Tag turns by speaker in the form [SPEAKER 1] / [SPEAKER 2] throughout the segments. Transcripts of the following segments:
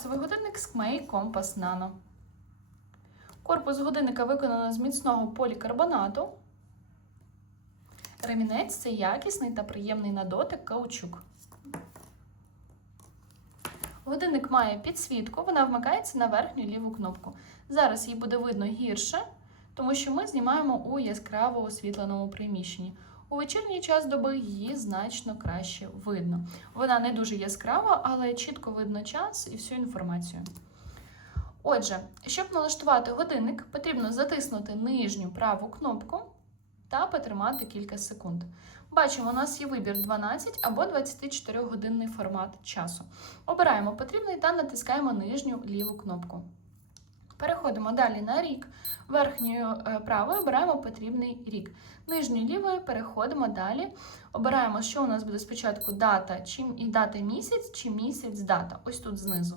[SPEAKER 1] Кварцевий годинник Skmei Compass Nano. Корпус годинника виконано з міцного полікарбонату. Ремінець це якісний та приємний на дотик каучук. Годинник має підсвітку, вона вмикається на верхню ліву кнопку. Зараз її буде видно гірше, тому що ми знімаємо у яскраво освітленому приміщенні. У вечірній час доби її значно краще видно. Вона не дуже яскрава, але чітко видно час і всю інформацію. Отже, щоб налаштувати годинник, потрібно затиснути нижню праву кнопку та потримати кілька секунд. Бачимо, у нас є вибір 12 або 24 годинний формат часу. Обираємо потрібний та натискаємо нижню ліву кнопку. Переходимо далі на рік. Верхньою е, правою обираємо потрібний рік. Нижньою лівою переходимо далі. Обираємо, що у нас буде спочатку дата чи, і дата місяць чи місяць дата. Ось тут знизу.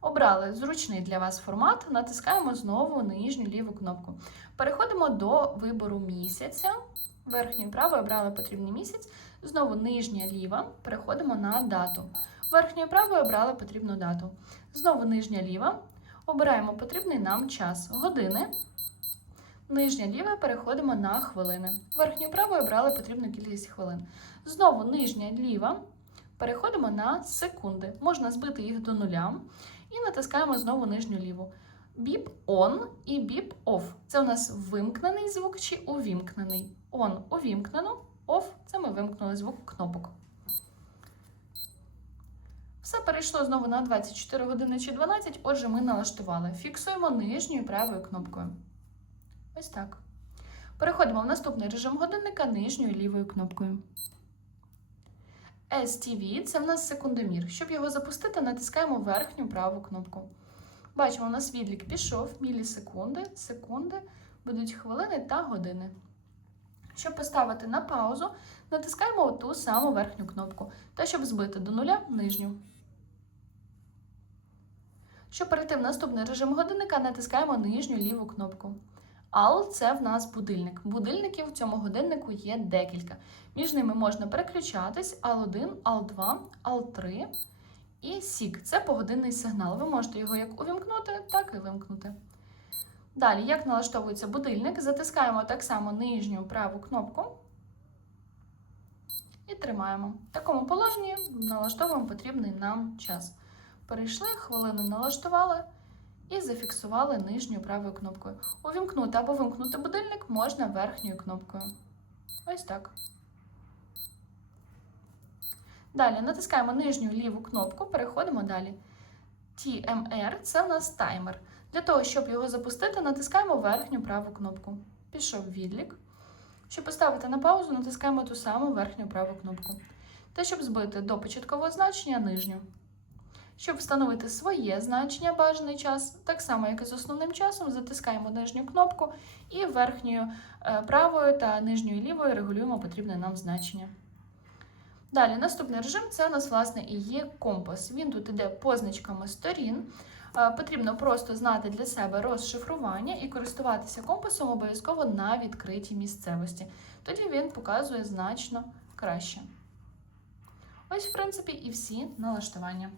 [SPEAKER 1] Обрали зручний для вас формат, натискаємо знову нижню ліву кнопку. Переходимо до вибору місяця. Верхньою правою обрали потрібний місяць. Знову нижня ліва. Переходимо на дату. Верхньою правою обрали потрібну дату. Знову нижня ліва. Обираємо потрібний нам час. Години. Нижня ліва переходимо на хвилини. Верхньою правою обрали потрібну кількість хвилин. Знову нижня ліва. Переходимо на секунди. Можна збити їх до нуля. І натискаємо знову нижню ліву. Біп on і біп off. Це у нас вимкнений звук чи увімкнений. On увімкнено, off це ми вимкнули звук кнопок. Все перейшло знову на 24 години чи 12, отже, ми налаштували. Фіксуємо нижньою правою кнопкою. Ось так. Переходимо в наступний режим годинника нижньою лівою кнопкою. STV це в нас секундомір. Щоб його запустити, натискаємо верхню праву кнопку. Бачимо, у нас відлік пішов, мілісекунди, секунди, будуть хвилини та години. Щоб поставити на паузу, натискаємо ту саму верхню кнопку. Та щоб збити до нуля нижню. Щоб перейти в наступний режим годинника, натискаємо нижню ліву кнопку. AL – це в нас будильник. Будильників в цьому годиннику є декілька. Між ними можна переключатись AL1, AL2, AL3 і SIG – це погодинний сигнал. Ви можете його як увімкнути, так і вимкнути. Далі, як налаштовується будильник, затискаємо так само нижню праву кнопку і тримаємо. В такому положенні налаштовуємо потрібний нам час. Перейшли, хвилину налаштували і зафіксували нижньою правою кнопкою. Увімкнути або вимкнути будильник можна верхньою кнопкою. Ось так. Далі натискаємо нижню ліву кнопку, переходимо далі. TMR це в нас таймер. Для того, щоб його запустити, натискаємо верхню праву кнопку. Пішов відлік. Щоб поставити на паузу, натискаємо ту саму верхню праву кнопку. Та щоб збити до початкового значення нижню. Щоб встановити своє значення бажаний час, так само як і з основним часом, затискаємо нижню кнопку і верхньою е, правою та нижньою лівою регулюємо потрібне нам значення. Далі, наступний режим це у нас, власне, і є компас. Він тут іде позначками сторін. Е, Потрібно просто знати для себе розшифрування і користуватися компасом обов'язково на відкритій місцевості. Тоді він показує значно краще. Ось, в принципі, і всі налаштування.